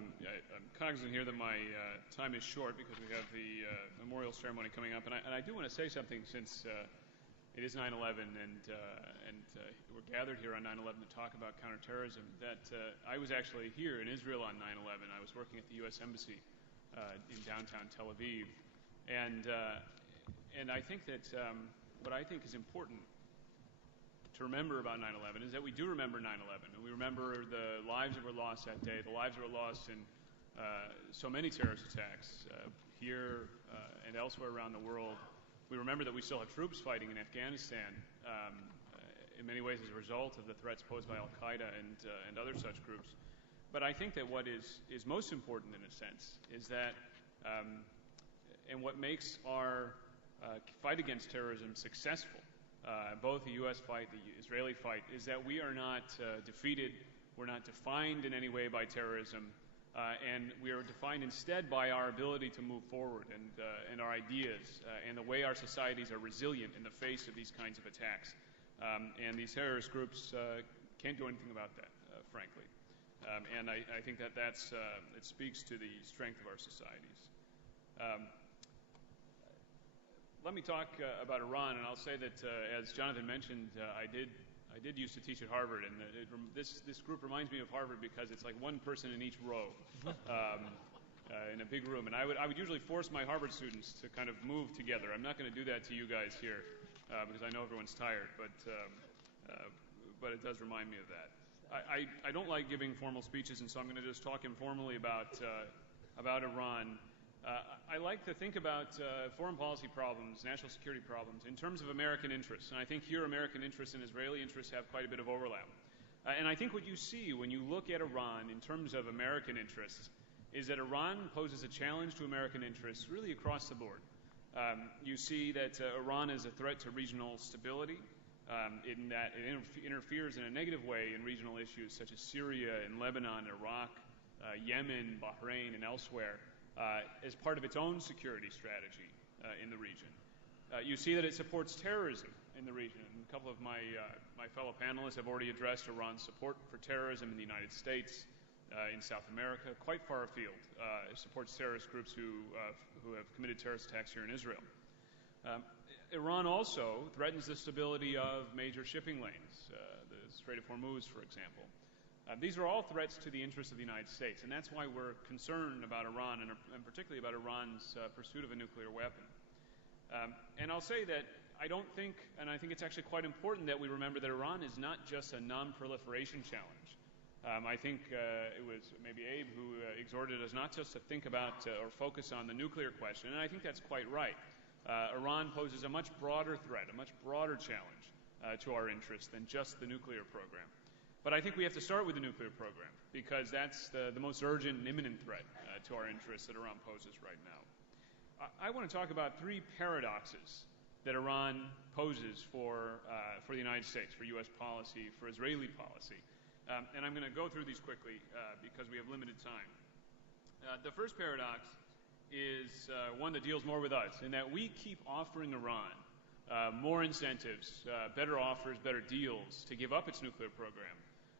I'm cognizant here that my time is short because we have the memorial ceremony coming up, and I do want to say something since it is 9/11 and we're gathered here on 9/11 to talk about counterterrorism. That I was actually here in Israel on 9/11. I was working at the U.S. Embassy in downtown Tel Aviv, and I think that what I think is important to remember about 9/11 is that we do remember 9/11, and we remember the lives that were lost that day, the lives that were lost in so many terrorist attacks here and elsewhere around the world. We remember that we still have troops fighting in Afghanistan, in many ways as a result of the threats posed by Al-Qaeda and other such groups. But I think that what is most important in a sense is that, and what makes our fight against terrorism successful, both the U.S. fight, the Israeli fight, is that we are not defeated, we're not defined in any way by terrorism, and we are defined instead by our ability to move forward and our ideas and the way our societies are resilient in the face of these kinds of attacks. And these terrorist groups can't do anything about that, frankly. And I think that it speaks to the strength of our societies. Let me talk about Iran, and I'll say that, as Jonathan mentioned, I did used to teach at Harvard, and this group reminds me of Harvard because it's like one person in each row in a big room. And I would usually force my Harvard students to kind of move together. I'm not going to do that to you guys here because I know everyone's tired, but it does remind me of that. I don't like giving formal speeches, and so I'm going to just talk informally about Iran. I like to think about foreign policy problems, national security problems, in terms of American interests. And I think here American interests and Israeli interests have quite a bit of overlap. And I think what you see when you look at Iran in terms of American interests is that Iran poses a challenge to American interests really across the board. You see that Iran is a threat to regional stability, in that it interferes in a negative way in regional issues such as Syria and Lebanon, Iraq, Yemen, Bahrain, and elsewhere, as part of its own security strategy in the region. You see that it supports terrorism in the region. And a couple of my fellow panelists have already addressed Iran's support for terrorism in the United States, in South America, quite far afield. It supports terrorist groups who have committed terrorist attacks here in Israel. Iran also threatens the stability of major shipping lanes, the Strait of Hormuz, for example. These are all threats to the interests of the United States, and that's why we're concerned about Iran, and particularly about Iran's pursuit of a nuclear weapon. And I'll say that I don't think, and I think it's actually quite important that we remember that Iran is not just a non-proliferation challenge. I think it was maybe Abe who exhorted us not just to think about or focus on the nuclear question, and I think that's quite right. Iran poses a much broader threat, a much broader challenge to our interests than just the nuclear program. But I think we have to start with the nuclear program because that's the most urgent and imminent threat to our interests that Iran poses right now. I want to talk about three paradoxes that Iran poses for the United States, for U.S. policy, for Israeli policy. And I'm going to go through these quickly because we have limited time. The first paradox is one that deals more with us, in that we keep offering Iran more incentives, better offers, better deals to give up its nuclear program.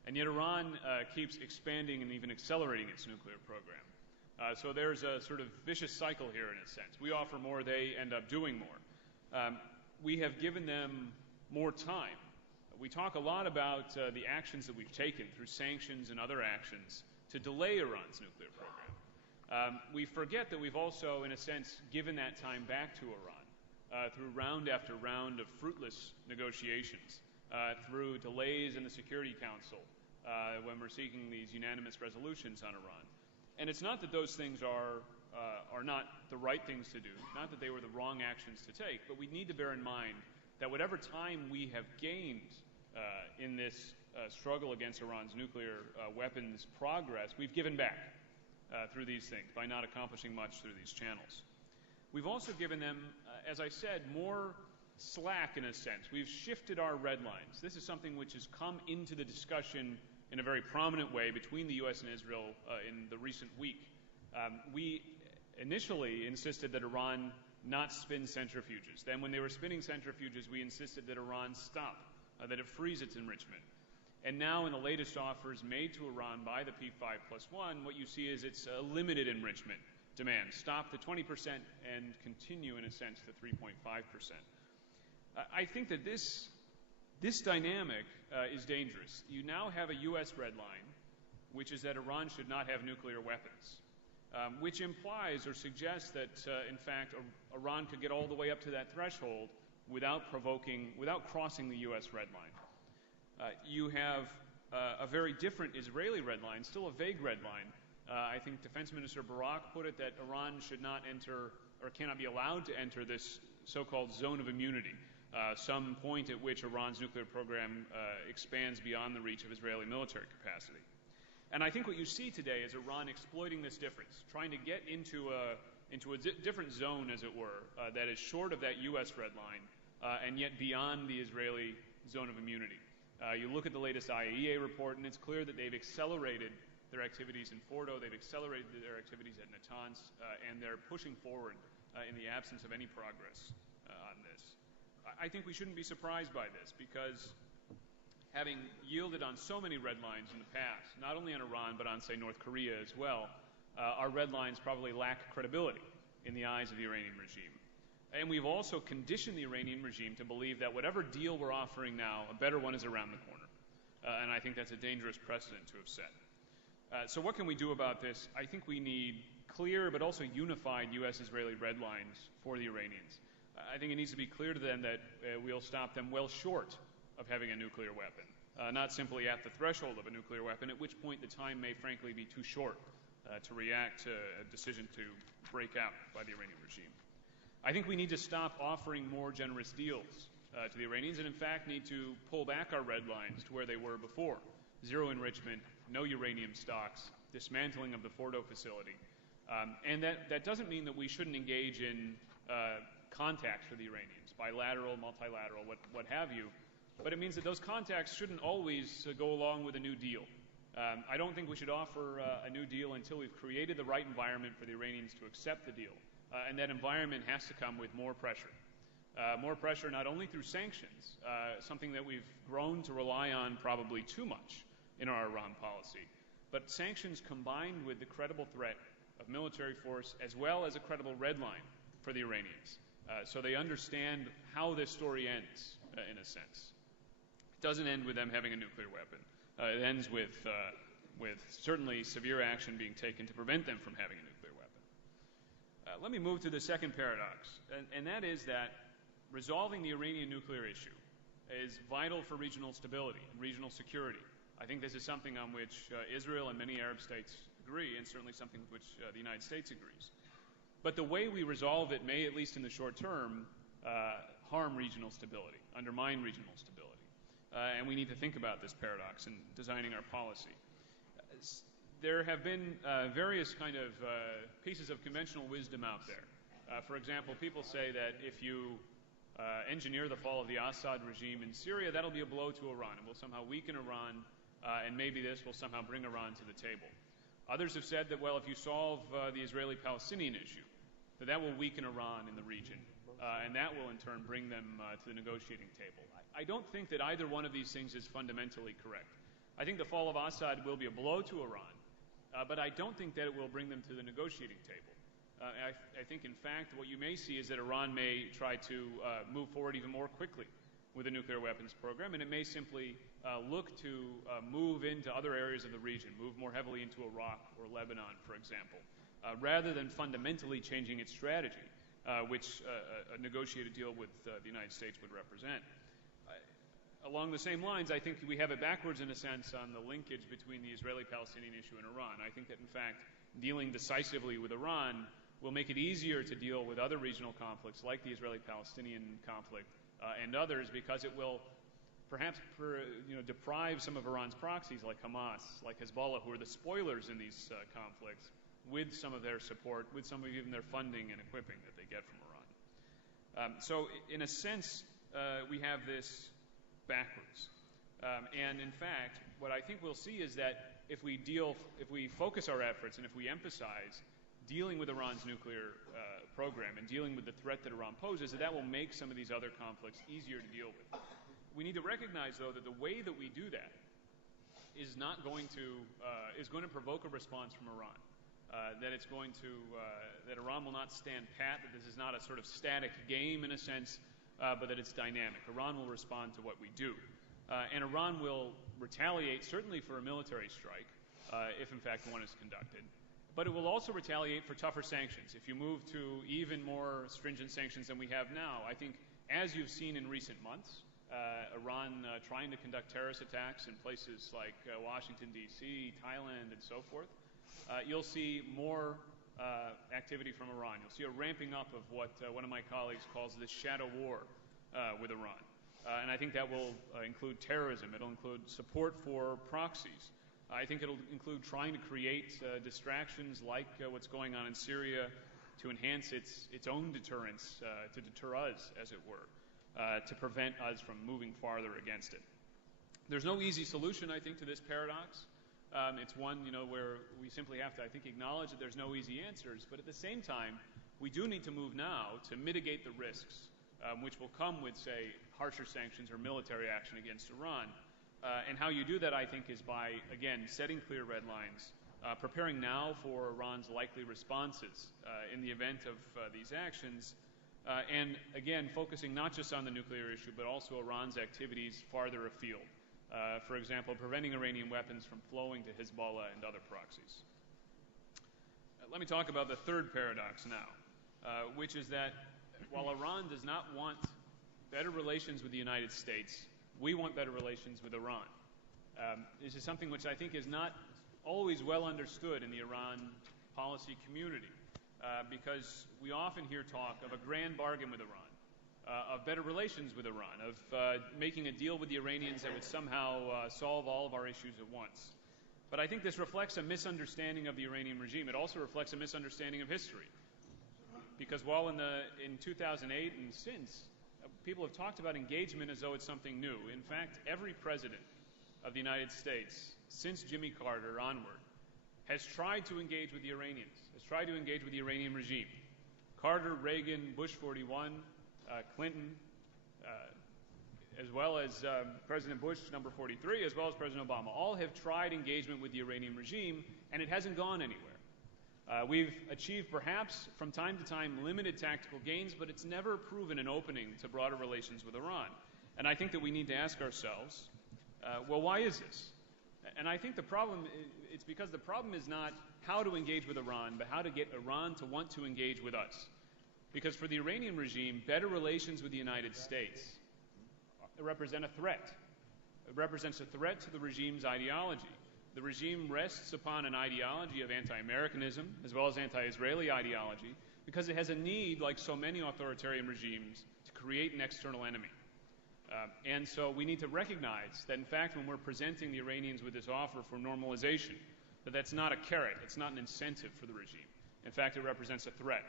And yet Iran keeps expanding and even accelerating its nuclear program. So there's a sort of vicious cycle here in a sense. We offer more, they end up doing more. We have given them more time. We talk a lot about the actions that we've taken through sanctions and other actions to delay Iran's nuclear program. We forget that we've also, in a sense, given that time back to Iran through round after round of fruitless negotiations, through delays in the Security Council when we're seeking these unanimous resolutions on Iran. And it's not that those things are not the right things to do, not that they were the wrong actions to take, but we need to bear in mind that whatever time we have gained in this struggle against Iran's nuclear weapons progress, we've given back through these things by not accomplishing much through these channels. We've also given them, as I said, more slack in a sense. We've shifted our red lines. This is something which has come into the discussion in a very prominent way between the U.S. and Israel in the recent week. We initially insisted that Iran not spin centrifuges. Then when they were spinning centrifuges, we insisted that Iran stop, that it freeze its enrichment. And now in the latest offers made to Iran by the P5+1, what you see is it's a limited enrichment demand. Stop the 20% and continue, in a sense, to 3.5%. I think that this dynamic is dangerous. You now have a U.S. red line, which is that Iran should not have nuclear weapons, which implies or suggests that, in fact, Iran could get all the way up to that threshold without crossing the U.S. red line. You have a very different Israeli red line, still a vague red line. I think Defense Minister Barak put it that Iran should not enter or cannot be allowed to enter this so-called zone of immunity, some point at which Iran's nuclear program expands beyond the reach of Israeli military capacity. And I think what you see today is Iran exploiting this difference, trying to get into a different zone, as it were, that is short of that U.S. red line and yet beyond the Israeli zone of immunity. You look at the latest IAEA report, and it's clear that they've accelerated their activities in Fordo, they've accelerated their activities at Natanz, and they're pushing forward in the absence of any progress on this. I think we shouldn't be surprised by this, because having yielded on so many red lines in the past, not only on Iran but on, say, North Korea as well, our red lines probably lack credibility in the eyes of the Iranian regime. And we've also conditioned the Iranian regime to believe that whatever deal we're offering now, a better one is around the corner. And I think that's a dangerous precedent to have set. So what can we do about this? I think we need clear but also unified U.S.-Israeli red lines for the Iranians. I think it needs to be clear to them that we'll stop them well short of having a nuclear weapon, not simply at the threshold of a nuclear weapon, at which point the time may frankly be too short to react to a decision to break out by the Iranian regime. I think we need to stop offering more generous deals to the Iranians and in fact need to pull back our red lines to where they were before. Zero enrichment, no uranium stocks, dismantling of the Fordo facility. And that doesn't mean that we shouldn't engage in contacts with the Iranians, bilateral, multilateral, what have you. But it means that those contacts shouldn't always go along with a new deal. I don't think we should offer a new deal until we've created the right environment for the Iranians to accept the deal. And that environment has to come with more pressure. More pressure not only through sanctions, something that we've grown to rely on probably too much in our Iran policy, but sanctions combined with the credible threat of military force as well as a credible red line for the Iranians, so they understand how this story ends, in a sense. It doesn't end with them having a nuclear weapon. It ends with certainly severe action being taken to prevent them from having a nuclear weapon. Let me move to the second paradox, and that is that resolving the Iranian nuclear issue is vital for regional stability and regional security. I think this is something on which Israel and many Arab states agree, and certainly something with which the United States agrees. But the way we resolve it may, at least in the short term, harm regional stability, undermine regional stability. And we need to think about this paradox in designing our policy. There have been various kind of pieces of conventional wisdom out there. For example, people say that if you engineer the fall of the Assad regime in Syria, that'll be a blow to Iran. It will somehow weaken Iran, and maybe this will somehow bring Iran to the table. Others have said that, well, if you solve the Israeli-Palestinian issue, that will weaken Iran in the region, and that will in turn bring them to the negotiating table. I don't think that either one of these things is fundamentally correct. I think the fall of Assad will be a blow to Iran, but I don't think that it will bring them to the negotiating table. I think, in fact, what you may see is that Iran may try to move forward even more quickly with a nuclear weapons program, and it may simply look to move into other areas of the region, move more heavily into Iraq or Lebanon, for example, rather than fundamentally changing its strategy, which a negotiated deal with the United States would represent. Along the same lines, I think we have it backwards in a sense on the linkage between the Israeli-Palestinian issue and Iran. I think that, in fact, dealing decisively with Iran will make it easier to deal with other regional conflicts like the Israeli-Palestinian conflict and others, because it will perhaps deprive some of Iran's proxies like Hamas, like Hezbollah, who are the spoilers in these conflicts, with some of their support, with some of even their funding and equipping that they get from Iran. So in a sense, we have this backwards. And in fact, what I think we'll see is that if we focus our efforts and if we emphasize dealing with Iran's nuclear program and dealing with the threat that Iran poses, that will make some of these other conflicts easier to deal with. We need to recognize, though, that the way that we do that is going to provoke a response from Iran. That Iran will not stand pat, that this is not a sort of static game in a sense, but that it's dynamic. Iran will respond to what we do. And Iran will retaliate, certainly for a military strike, if in fact one is conducted. But it will also retaliate for tougher sanctions. If you move to even more stringent sanctions than we have now, I think, as you've seen in recent months, Iran trying to conduct terrorist attacks in places like Washington, D.C., Thailand, and so forth, you'll see more activity from Iran. You'll see a ramping up of what one of my colleagues calls the shadow war with Iran. And I think that will include terrorism. It'll include support for proxies. I think it'll include trying to create distractions like what's going on in Syria to enhance its own deterrence, to deter us, as it were, to prevent us from moving farther against it. There's no easy solution, I think, to this paradox. It's one, where we simply have to, I think, acknowledge that there's no easy answers, but at the same time, we do need to move now to mitigate the risks, which will come with, say, harsher sanctions or military action against Iran. And how you do that, I think, is by, again, setting clear red lines, preparing now for Iran's likely responses in the event of these actions, and, again, focusing not just on the nuclear issue, but also Iran's activities farther afield. For example, preventing Iranian weapons from flowing to Hezbollah and other proxies. Let me talk about the third paradox now, which is that while Iran does not want better relations with the United States, we want better relations with Iran. This is something which I think is not always well understood in the Iran policy community, because we often hear talk of a grand bargain with Iran, of better relations with Iran, of making a deal with the Iranians that would somehow solve all of our issues at once. But I think this reflects a misunderstanding of the Iranian regime. It also reflects a misunderstanding of history. Because while in 2008 and since, people have talked about engagement as though it's something new. In fact, every president of the United States, since Jimmy Carter onward, has tried to engage with the Iranians, has tried to engage with the Iranian regime. Carter, Reagan, Bush 41, Clinton, as well as President Bush, number 43, as well as President Obama, all have tried engagement with the Iranian regime, and it hasn't gone anywhere. We've achieved perhaps from time to time limited tactical gains, but it's never proven an opening to broader relations with Iran. And I think that we need to ask ourselves, well, why is this? And I think it's because the problem is not how to engage with Iran, but how to get Iran to want to engage with us. Because for the Iranian regime, better relations with the United States represent a threat. It represents a threat to the regime's ideology. The regime rests upon an ideology of anti-Americanism as well as anti-Israeli ideology because it has a need, like so many authoritarian regimes, to create an external enemy. And so we need to recognize that, in fact, when we're presenting the Iranians with this offer for normalization, that's not a carrot, it's not an incentive for the regime. In fact, it represents a threat.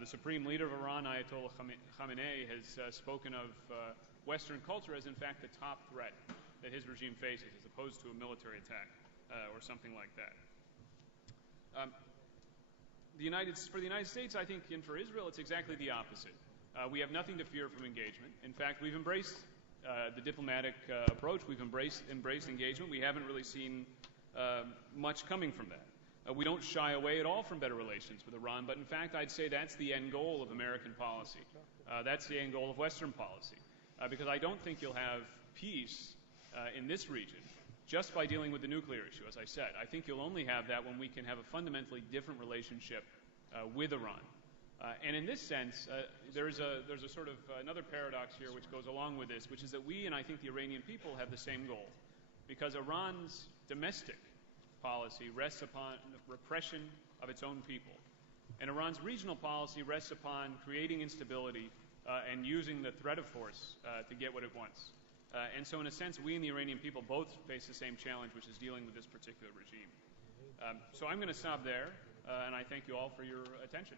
The supreme leader of Iran, Ayatollah Khamenei, has spoken of Western culture as, in fact, the top threat that his regime faces, as opposed to a military attack or something like that. For the United States, I think, and for Israel, it's exactly the opposite. We have nothing to fear from engagement. In fact, we've embraced the diplomatic approach. We've embraced engagement. We haven't really seen much coming from that. We don't shy away at all from better relations with Iran, but in fact, I'd say that's the end goal of American policy. That's the end goal of Western policy. Because I don't think you'll have peace in this region just by dealing with the nuclear issue, as I said. I think you'll only have that when we can have a fundamentally different relationship with Iran. And in this sense, there's a sort of another paradox here which goes along with this, which is that we, and I think the Iranian people, have the same goal. Because Iran's domestic policy rests upon repression of its own people. And Iran's regional policy rests upon creating instability and using the threat of force to get what it wants. And so in a sense, we and the Iranian people both face the same challenge, which is dealing with this particular regime. So I'm going to stop there, and I thank you all for your attention.